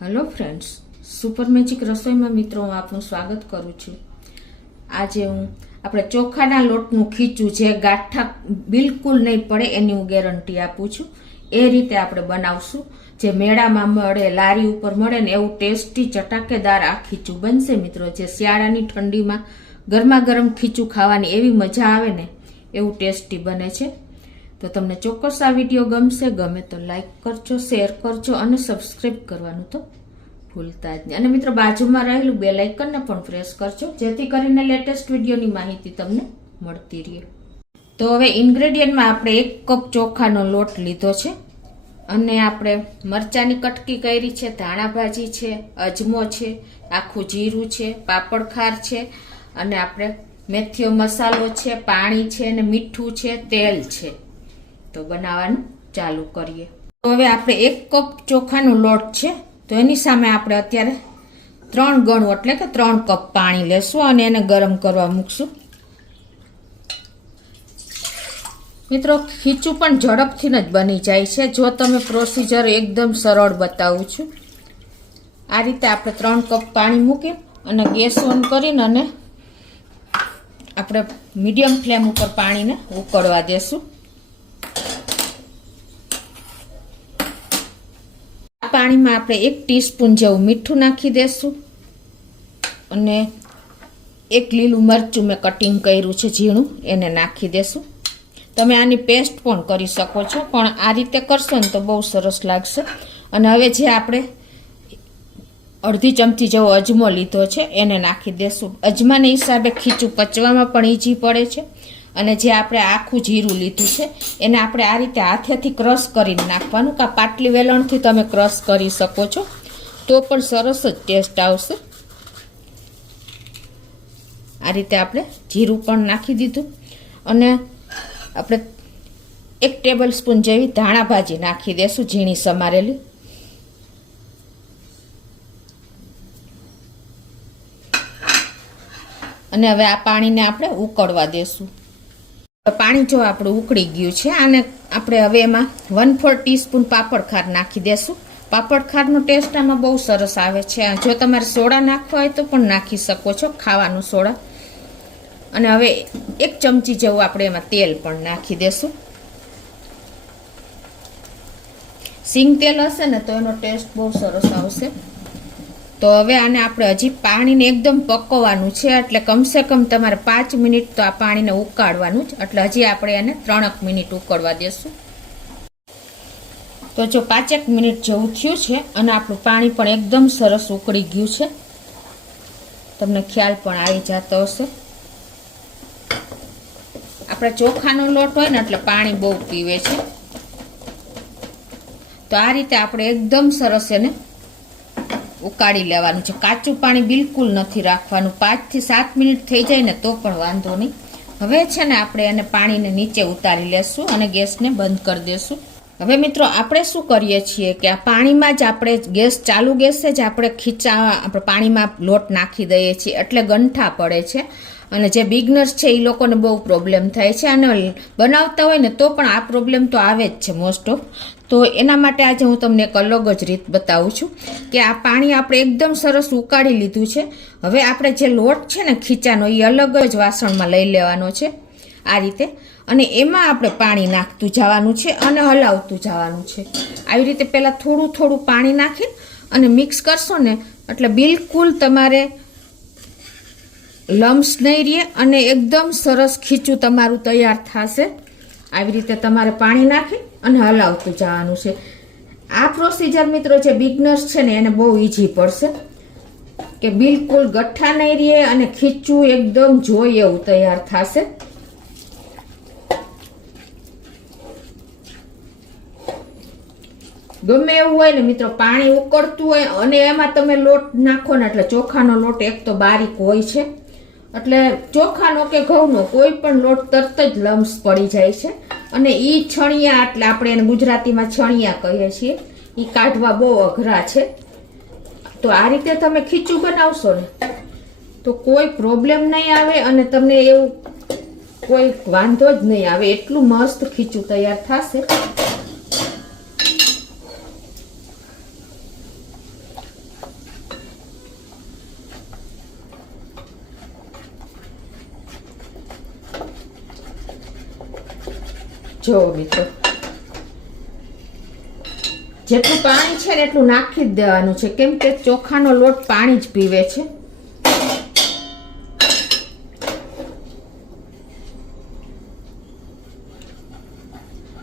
Hello friends, super magic રસોઈમાં મિત્રો હું આપનું સ્વાગત કરું છું. આજે હું આપણે ચોખાના લોટનું ખીચું જે ગાંઠા બિલકુલ નહીં પડે એની હું ગેરંટી આપું છું. એ રીતે આપણે બનાવશું. જે મેળામાં મળે, લારી ઉપર મળે ને એવું ટેસ્ટી ચટાકેદાર આ ખીચું બનશે મિત્રો. જે શિયાળાની ઠંડીમાં ગરમા ગરમ ખીચું ખાવાની એવી મજા આવે ને એવું ટેસ્ટી બને છે. તો તમને ચોક્કસ આ વિડીયો ગમશે. ગમે તો લાઈક કરજો, શેર કરજો અને સબસ્ક્રાઈબ કરવાનું તો ભૂલતા જ નહીં. અને મિત્રો બાજુમાં રહેલું બેલ આઇકનને પણ પ્રેસ કરજો જેથી કરીને લેટેસ્ટ વિડીયોની માહિતી તમને મળતી રહે. તો હવે ઇન્ગ્રેડિયન્ટમાં આપણે 1 કપ ચોખાનો લોટ લીધો છે અને આપણે મરચાની કટકી કરી છે, ધાણા ભાજી છે, અજમો છે, આખું જીરું છે, પાપડ ખાર છે અને આપણે મેથીઓ મસાલો છે, પાણી છે અને મીઠું છે, તેલ છે. તો બનાવવાનું ચાલુ કરીએ. તો હવે આપણે 1 કપ ચોખાનો લોટ છે તો એની સામે આપણે અત્યારે 3 ગણું એટલે કે 3 કપ પાણી લેશું અને એને ગરમ કરવા મૂકશું. મિત્રો ખીચું પણ ઝડપથી જ બની જાય છે જો તમે પ્રોસીજર એકદમ સરળ બતાવું છું. આ રીતે આપણે 3 કપ પાણી મૂકી અને ગેસ ઓન કરીને અને આપણે મીડિયમ ફ્લેમ ઉપર પાણીને ઉકળવા દેશું. પાણીમાં આપણે 1 ટીસ્પૂન જેવું મીઠું નાખી દેશું અને 1 લીલું મરચું મેં કટિંગ કર્યું છે ઝીણું એને નાખી દેશું. તમે આની પેસ્ટ પણ કરી શકો છો પણ આ રીતે કરશો ને તો બહુ સરસ લાગશે. અને હવે જે આપણે અડધી ચમચી જેવો અજમો લીધો છે એને નાખી દેશું. અજમાને હિસાબે ખીચું પચવામાં પણ ઈજી પડે છે. અને જે આપણે આખું જીરું લીધું છે એને આપણે આ રીતે હાથેથી ક્રશ કરીને નાખવાનું. કાં પાટલી વેલણથી તમે ક્રશ કરી શકો છો તો પણ સરસ જ ટેસ્ટ આવશે. આ રીતે આપણે જીરું પણ નાખી દીધું અને આપણે 1 ટેબલ સ્પૂન જેવી ધાણા ભાજી નાખી દેશું ઝીણી સમારેલી. અને હવે આ પાણીને આપણે ઉકળવા દેશું. પાણી જો આપણું ઉકળી ગયું છે આને આપણે હવે એમાં 1/4 ટીસ્પૂન પાપડ ખાર નાખી દેશું. પાપડ ખારનો ટેસ્ટ આમાં બહુ સરસ આવે છે. જો તમારે સોડા નાખવા હોય તો પણ નાખી શકો છો, ખાવાનું સોડા. અને હવે 1 ચમચી જેવું આપણે એમાં તેલ પણ નાખી દેશું. સિંગ તેલ હશે ને તો એનો ટેસ્ટ બહુ સરસ આવશે. તો હવે આને આપણે હજી પાણીને એકદમ પકવવાનું છે એટલે કમસે કમ તમારે 5 મિનિટ તો આ પાણીને ઉકાળવાનું જ. એટલે હજી આપણે એને 3 મિનિટ ઉકળવા દેશું. તો જો 5 મિનિટ જેવું થયું છે અને આપણું પાણી પણ એકદમ સરસ ઉકળી ગયું છે. તમને ખ્યાલ પણ આવી જતો હશે. આપણે ચોખાનો લોટ હોય ને એટલે પાણી બહુ પીવે છે. તો આ રીતે આપણે એકદમ સરસ એને ઉકાળી લેવાનું છે. કાચું પાણી બિલકુલ નથી રાખવાનું. 5 થી 7 મિનિટ થઈ જાય ને તો પણ વાંધો નહીં. હવે છે ને આપણે એને પાણીને નીચે ઉતારી લેશું અને ગેસને બંધ કરી દેશું. હવે મિત્રો આપણે શું કરીએ છીએ કે આ પાણીમાં જ આપણે ગેસ ચાલુ ગેસે જ આપણે આપણે પાણીમાં લોટ નાખી દઈએ છીએ એટલે ગંઠા પડે છે. અને જે બિગનર્સ છે એ લોકોને બહુ પ્રોબ્લેમ થાય છે અને બનાવતા હોય ને તો પણ આ પ્રોબ્લેમ તો આવે જ છે મોસ્ટ ઓફ. તો એના માટે આજે હું તમને એક અલગ જ રીત બતાવું છું કે આ પાણી આપણે એકદમ સરસ ઉકાળી લીધું છે. હવે આપણે જે લોટ છે ને ખીચાનો એ અલગ જ વાસણમાં લઈ લેવાનો છે આ રીતે. અને એમાં આપણે પાણી નાખતું જવાનું છે અને હલાવતું જવાનું છે. આવી રીતે પહેલાં થોડું થોડું પાણી નાખી અને મિક્સ કરશો ને એટલે બિલકુલ તમારે લમ્સ નહીં રહે અને એકદમ સરસ ખીચું તમારું તૈયાર થશે. આવી રીતે તમારે પાણી નાખી અને હલાવતું જવાનું છે. આ પ્રોસીજર મિત્રો જે બિગનર્સ છે ને એને બહુ ઈઝી પડશે કે બિલકુલ ગઠ્ઠા નહીં રહે અને ખીચું એકદમ જોઈએ એવું તૈયાર થશે. ગમે એવું હોય ને મિત્રો પાણી ઉકળતું હોય અને એમાં તમે લોટ નાખો ને એટલે ચોખાનો લોટ એક તો બારીક હોય છે એટલે ચોખાનો કે ઘઉંનો કોઈ પણ લોટ તરત જ લમ્સ પડી જાય છે. અને એ છણિયા એટલે આપણે એને ગુજરાતીમાં છણિયા કહીએ છીએ એ કાઢવા બહુ અઘરા છે. તો આ રીતે તમે ખીચું બનાવશો ને તો કોઈ પ્રોબ્લેમ નહીં આવે અને તમને એવું કોઈ વાંધો જ નહીં આવે. એટલું મસ્ત ખીચું તૈયાર થશે. જો મિત્રો, જેટલું પાણી છે ને એટલું નાખી જ દેવાનું છે, કેમ કે ચોખાનો લોટ પાણી જ પીવે છે.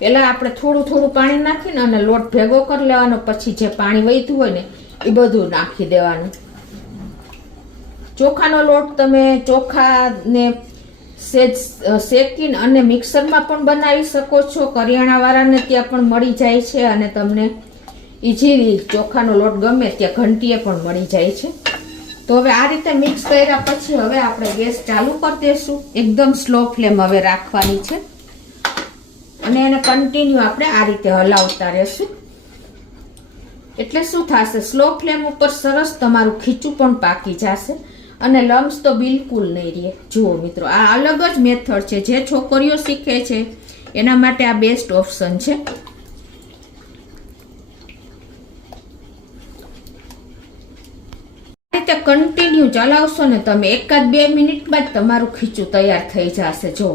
પેલા આપણે થોડું થોડું પાણી નાખીને અને લોટ ભેગો કરી લેવાનો, પછી જે પાણી વધ્યું હોય ને એ બધું નાખી દેવાનું. ચોખાનો લોટ તમે ચોખાને શેકીને અને મિક્સરમાં પણ બનાવી શકો છો. કરિયાણાવાળાને ત્યાં પણ મળી જાય છે અને તમને ઇઝીલી ચોખાનો લોટ ગમે ત્યાં ઘંટીએ પણ મળી જાય છે. તો હવે આ રીતે મિક્સ કર્યા પછી હવે આપણે ગેસ ચાલુ કરી દઈશું. એકદમ સ્લો ફ્લેમ હવે રાખવાની છે અને એને કન્ટિન્યુ આપણે આ રીતે હલાવતા રહેશું. એટલે શું થશે, સ્લો ફ્લેમ ઉપર સરસ તમારું ખીચું પણ પાકી જશે અને લમ્સ તો બિલકુલ નહીં રહે. જુઓ મિત્રો, આ અલગ જ મેથડ છે. જે છોકરીઓ શીખે છે એના માટે આ બેસ્ટ ઓપ્શન છે. આ રીતે કન્ટિન્યુ ચલાવશો ને તમે, 1-2 મિનિટમાં જ તમારું ખીચું તૈયાર થઈ જશે. જો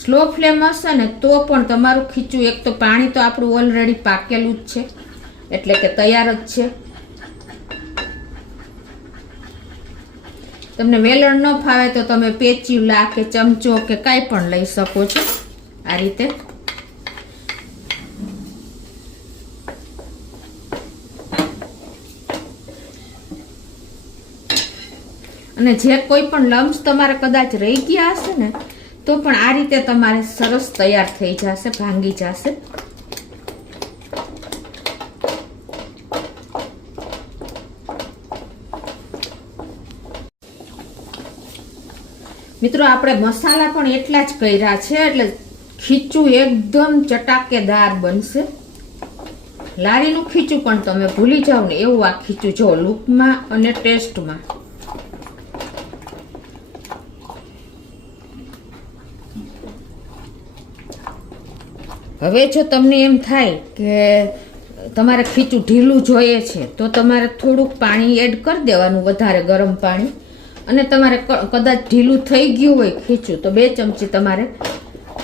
સ્લો ફ્લેમ હશે ને તો પણ તમારું ખીચું, એક તો પાણી તો આપણું ઓલરેડી પાકેલું જ છે એટલે કે તૈયાર જ છે. તમને વેલણ ન ફાવે તો તમે પેચીલા કે ચમચો કે કાંઈ પણ લઈ શકો છો આ રીતે. અને જે કોઈ પણ લમ્સ તમારે કદાચ રહી ગયા હશે ને તો પણ આ રીતે તમારે સરસ તૈયાર થઈ જશે, ભાંગી જશે. મિત્રો, આપણે મસાલા પણ એટલા જ કર્યા છે એટલે ખીચું એકદમ ચટાકેદાર બનશે. લારીનું ખીચું પણ તમે ભૂલી જાઓ ને એવું આ ખીચું જો લુકમાં અને ટેસ્ટમાં. હવે જો તમને એમ થાય કે તમારે ખીચું ઢીલું જોઈએ છે તો તમારે થોડુંક પાણી એડ કરી દેવાનું, વધારે ગરમ પાણી. અને તમારે કદાચ ઢીલું થઈ ગયું હોય ખીચું તો 2 ચમચી તમારે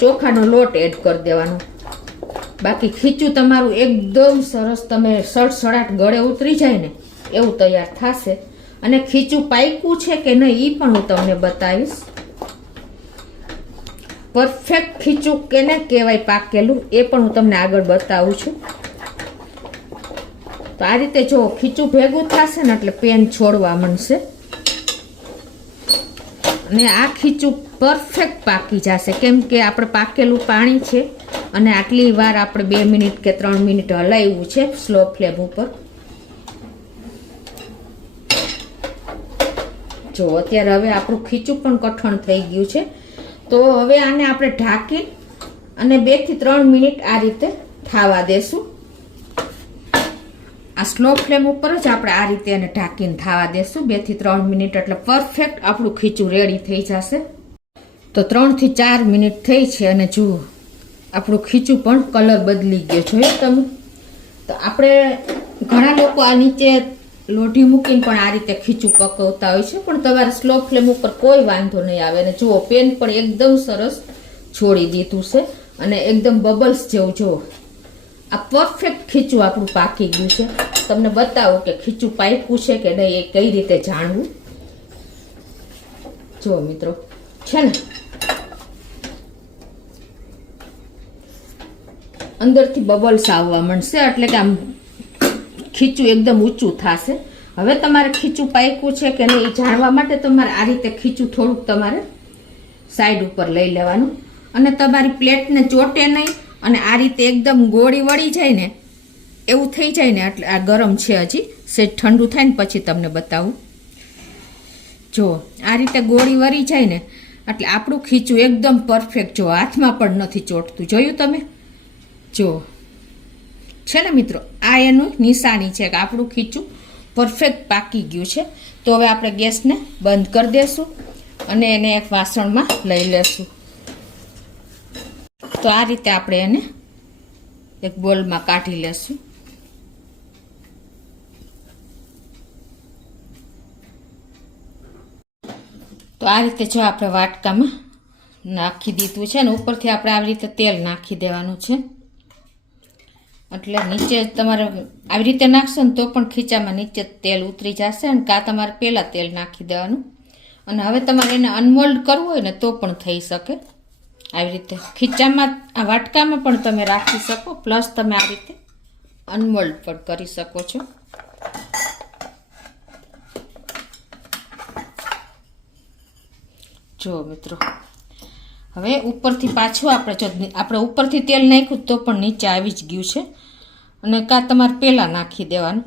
ચોખાનો લોટ એડ કરી દેવાનો. બાકી ખીચું તમારું એકદમ સરસ, તમે સડસડાટ ગળે ઉતરી જાય ને એવું તૈયાર થશે. અને ખીચું પાક્યું છે કે નહીં એ પણ હું તમને બતાવીશ. પરફેક્ટ ખીચું કેને કહેવાય પાકેલું એ પણ હું તમને આગળ બતાવું છું. તો આ રીતે જો ખીચું ભેગું થશે ને એટલે પેન છોડવા માંડશે અને આ ખીચું પરફેક્ટ પાકી જશે, કેમ કે આપણે પાકેલું પાણી છે અને આટલી વાર આપણે 2 મિનિટ કે 3 મિનિટ હલાવ્યું છે સ્લો ફ્લેમ ઉપર. જો અત્યારે હવે આપણું ખીચું પણ કઠણ થઈ ગયું છે. તો હવે આને આપણે ઢાંકી અને 2 થી 3 મિનિટ આ રીતે થવા દેશું. આ સ્લો ફ્લેમ ઉપર જ આપણે આ રીતે એને ઢાંકીને થવા દેશું 2 થી 3 મિનિટ, એટલે પરફેક્ટ આપણું ખીચું રેડી થઈ જશે. તો 3 થી 4 મિનિટ થઈ છે અને જુઓ આપણું ખીચું પણ કલર બદલી ગયો. જોયું તમે? તો આપણે ઘણા લોકો આ નીચે લોઢી મૂકીને પણ આ રીતે ખીચું પકવતા હોય છે, પણ તમારે સ્લો ફ્લેમ ઉપર કોઈ વાંધો નહીં આવે. અને જુઓ પેન પણ એકદમ સરસ છોડી દીધું છે અને એકદમ બબલ્સ જેવું. જુઓ આ પરફેક્ટ ખીચું આપણું પાકી ગયું છે. તમને બતાવો કે ખીચું પાક્યું છે કે નહીં એ કઈ રીતે જાણવું. જુઓ મિત્રો, છે ને અંદરથી બબલ્સ આવવા માંડશે એટલે કે આમ ખીચું એકદમ ઊંચું થશે. હવે તમારે ખીચું પાક્યું છે કે નહીં એ જાણવા માટે તમારે આ રીતે ખીચું થોડુંક તમારે સાઈડ ઉપર લઈ લેવાનું અને તમારી પ્લેટને ચોટે નહીં અને આ રીતે એકદમ ગોળી વળી જાય ને એવું થઈ જાય ને એટલે આ ગરમ છે, હજી સેજ ઠંડુ થાય ને પછી તમને બતાવું. જો આ રીતે ગોળી વળી જાય ને એટલે આપણું ખીચું એકદમ પરફેક્ટ, જો હાથમાં પણ નથી ચોટતું. જોયું તમે? જો છે ને મિત્રો, આ એનું નિશાની છે કે આપણું ખીચું પરફેક્ટ પાકી ગયું છે. તો હવે આપણે ગેસને બંધ કરી દઈશું અને એને એક વાસણમાં લઈ લેશું. તો આ રીતે આપણે એને એક બોલમાં કાઢી લેશું. તો આ રીતે જો આપણે વાટકામાં નાખી દીધું છે ને ઉપરથી આપણે આવી રીતે તેલ નાખી દેવાનું છે, એટલે નીચે તમારે આવી રીતે નાખશો ને તો પણ ખીચામાં નીચે તેલ ઉતરી જશે, અને કાં તમારે પહેલાં તેલ નાખી દેવાનું. અને હવે તમારે એને અનમોલ્ડ કરવું હોય ને તો પણ થઈ શકે. આવી રીતે ખીચામાં આ વાટકામાં પણ તમે રાખી શકો, પ્લસ તમે આ રીતે અનમોલ્ડ પણ કરી શકો છો. જો મિત્રો હવે ઉપરથી પાછું આપણે ઉપરથી તેલ નાખ્યું તો પણ નીચે આવી જ ગયું છે, અને કાં તમારે પહેલાં નાખી દેવાનું.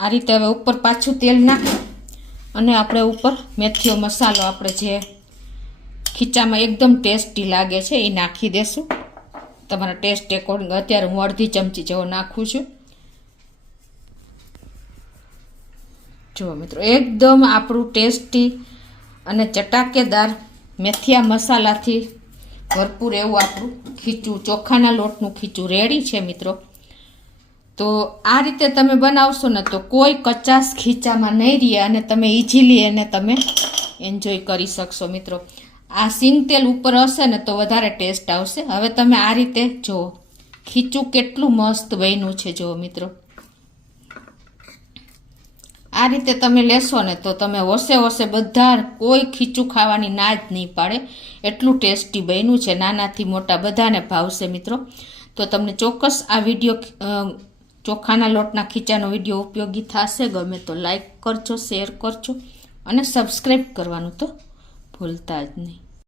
આ રીતે હવે ઉપર પાછું તેલ નાખી અને આપણે ઉપર મેથીઓ મસાલો આપણે જે ખીચામાં એકદમ ટેસ્ટી લાગે છે એ નાખી દેશું. તમારા ટેસ્ટ એકોર્ડિંગ અત્યારે હું અડધી ચમચી જેવો નાખું છું. જો મિત્રો એકદમ આપણું ટેસ્ટી અને ચટાકેદાર મેથીયા મસાલાથી ભરપૂર એવું આપણું ખીચું, ચોખાના લોટનું ખીચું રેડી છે મિત્રો. તો આ રીતે તમે બનાવશો ને તો કોઈ કચાશ ખીચામાં નહીં રહે અને તમે ઇઝીલી એને તમે એન્જોય કરી શકશો મિત્રો. આ સિંગ તેલ ઉપર હશે ને તો વધારે ટેસ્ટ આવશે. હવે તમે આ રીતે જુઓ ખીચું કેટલું મસ્ત બન્યું છે. જુઓ મિત્રો આ રીતે તમે લેશો ને તો તમે હોશે બધા કોઈ ખીચું ખાવાની ના જ નહીં પાડે, એટલું ટેસ્ટી બન્યું છે. નાનાથી મોટા બધાને ભાવશે મિત્રો. તો તમને ચોક્કસ આ વિડીયો ચોખાના લોટના ખીચાનો વિડીયો ઉપયોગી થશે. ગમે તો લાઈક કરજો, શેર કરજો અને સબસ્ક્રાઈબ કરવાનું તો ભૂલતા જ નહીં.